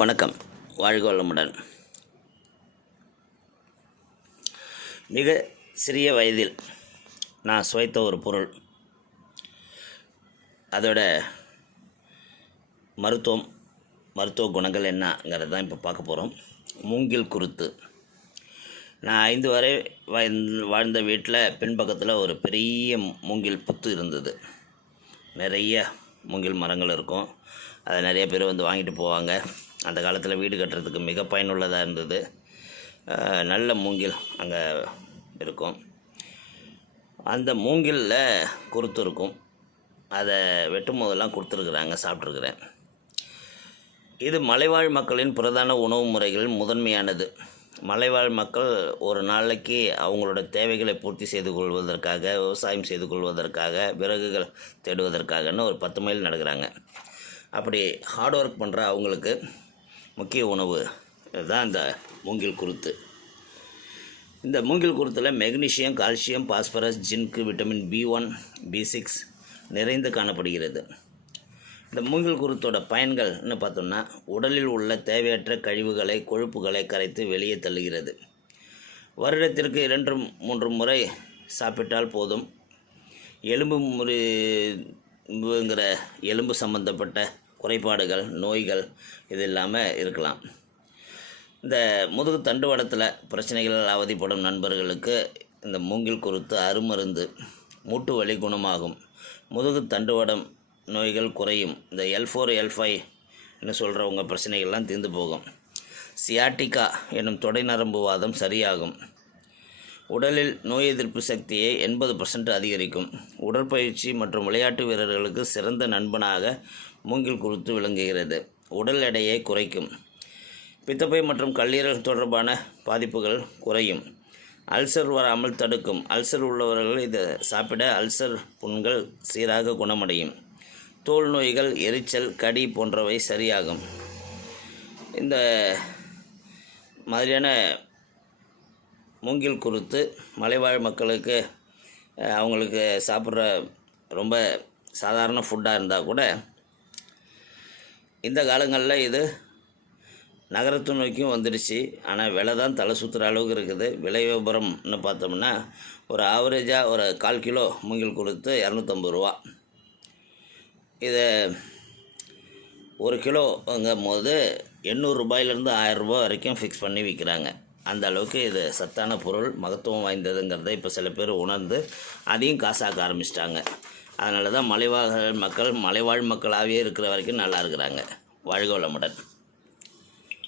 வணக்கம். வாழ்க வளமுடன். மிக சிறிய வயதில் நான் சுவைத்த ஒரு பொருள், அதோட மருத்துவ குணங்கள் என்னங்கிறது தான் இப்போ பார்க்க போகிறோம். மூங்கில் குருத்து. நான் 5 வரை வாழ்ந்த வீட்டில் பின்பக்கத்தில் ஒரு பெரிய மூங்கில் புத்து இருந்தது. நிறைய மூங்கில் மரங்கள் இருக்கும். அதை நிறைய பேர் வந்து வாங்கிட்டு போவாங்க. அந்த காலத்தில் வீடு கட்டுறதுக்கு மிக பயனுள்ளதாக இருந்தது. நல்ல மூங்கில் அங்கே இருக்கும். அந்த மூங்கிலில் குருத்து இருக்கும். அதை வெட்டும் போதெல்லாம் கொடுத்துருக்குறாங்க, சாப்பிட்ருக்குறேன். இது மலைவாழ் மக்களின் பிரதான உணவு முறைகளில் முதன்மையானது. மலைவாழ் மக்கள் ஒரு நாளைக்கு அவங்களோட தேவைகளை பூர்த்தி செய்து கொள்வதற்காக, விவசாயம் செய்து கொள்வதற்காக, விறகுகள் தேடுவதற்காகன்னு ஒரு 10 மைல் நடக்கிறாங்க. அப்படி ஹார்ட் ஒர்க் பண்ணுற அவங்களுக்கு முக்கிய உணவு தான் இந்த மூங்கில் குருத்து. இந்த மூங்கில் குருத்தில் மெக்னீசியம், கால்சியம், பாஸ்பரஸ், ஜிங்கு, விட்டமின் B1, B6 நிறைந்து காணப்படுகிறது. இந்த மூங்கில் குருத்தோட பயன்கள்னு பார்த்தோம்னா, உடலில் உள்ள தேவையற்ற கழிவுகளை, கொழுப்புகளை கரைத்து வெளியே தள்ளுகிறது. வருடத்திற்கு 2-3 முறை சாப்பிட்டால் போதும். எலும்பு சம்பந்தப்பட்ட குறைபாடுகள், நோய்கள் இது இல்லாமல் இருக்கலாம். இந்த முதுகு தண்டுவடத்தில் பிரச்சனைகள் அவதிப்படும் நண்பர்களுக்கு இந்த மூங்கில் குருத்து அருமருந்து. மூட்டு வலி குணமாகும். முதுகு தண்டுவடம் நோய்கள் குறையும். இந்த L4, L5 சொல்கிறவங்க பிரச்சனைகள்லாம் தீர்ந்து போகும். சியாட்டிகா என்னும் தொடை நரம்பு வாதம் சரியாகும். உடலில் நோய் எதிர்ப்பு சக்தியை 80% அதிகரிக்கும். உடற்பயிற்சி மற்றும் விளையாட்டு வீரர்களுக்கு சிறந்த நண்பனாக மூங்கில் குருத்து விளங்குகிறது. உடல் எடையை குறைக்கும். பித்தப்பை மற்றும் கல்லீரல் தொடர்பான பாதிப்புகள் குறையும். அல்சர் வராமல் தடுக்கும். அல்சர் உள்ளவர்கள் இதை சாப்பிட அல்சர் புண்கள் சீராக குணமடையும். தோல் நோய்கள், எரிச்சல், கடி போன்றவை சரியாகும். இந்த மாதிரியான மூங்கில் குருத்து மலைவாழ் மக்களுக்கு அவங்களுக்கு சாப்பிட்ற ரொம்ப சாதாரண ஃபுட்டாக இருந்தால் கூட, இந்த காலங்களில் இது நகரத்து நோக்கியும் வந்துடுச்சு. ஆனால் விலை தான் தலை சுற்றுற அளவுக்கு இருக்குது. விலை வியாபாரம்னு பார்த்தோம்னா ஒரு ஆவரேஜாக ஒரு 1/4 கிலோ மூங்கில் குருத்து 250 ரூபா. இதை 1 கிலோங்கும் போது 800 ரூபாயிலேருந்து 1000 ரூபா வரைக்கும் ஃபிக்ஸ் பண்ணி விற்கிறாங்க. அந்த அளவுக்கு இது சத்தான பொருள், மகத்துவம் வாய்ந்ததுங்கிறத இப்போ சில பேர் உணர்ந்து அதையும் காசாக்க ஆரம்பிச்சிட்டாங்க. அதனால தான் மலைவாழ் மக்களாகவே இருக்கிற வரைக்கும் நல்லா இருக்கிறாங்க. வாழ்க வளமுடன்.